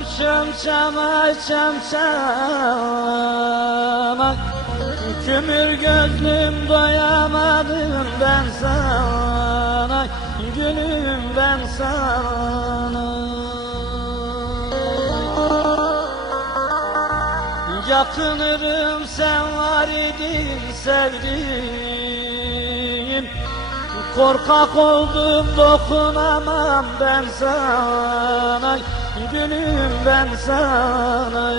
vurur çamçama çamçama Kömür gözlüm doyamadım ben sana. Gülüm ben sana. Yakınırım sen var idin sevdiğim Korkak oldum dokunamam ben sana. Gülüm ben sana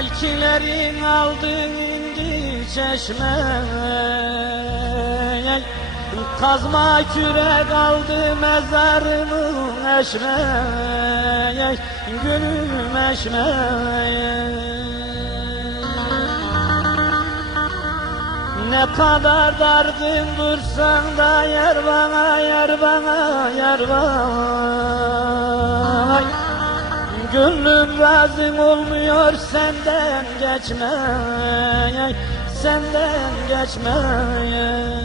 Helkilerin aldı indi çeşmeye Kazma kürek aldı mezarımın eşmeye Gülüm eşmeye Ne kadar dargın dursan da yer bana, yer bana, yer bana Gönlüm razım olmuyor senden geçmeye Senden geçmeye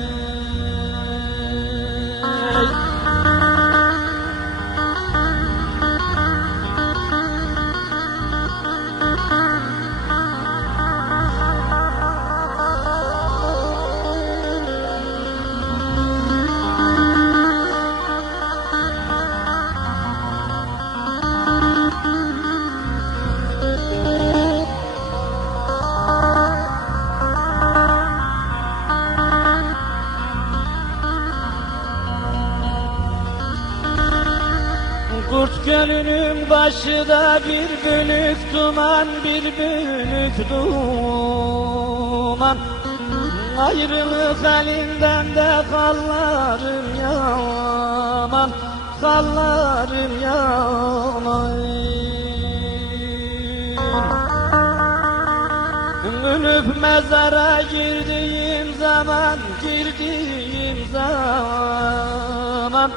Kurt gölünün başı da bir bölük duman bir bölük duman. Ayrılık halinden de kallarım yaman Kallarım yaman. Ölüp mezara girdiğim zaman Girdiğim zaman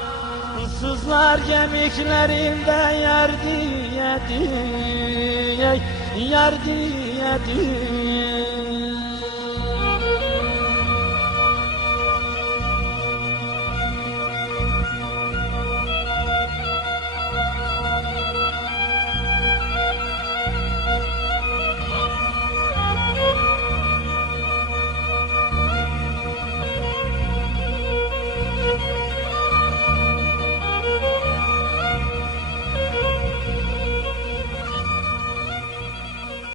Sızlar kemiklerimde yer diye diye Yer diye diye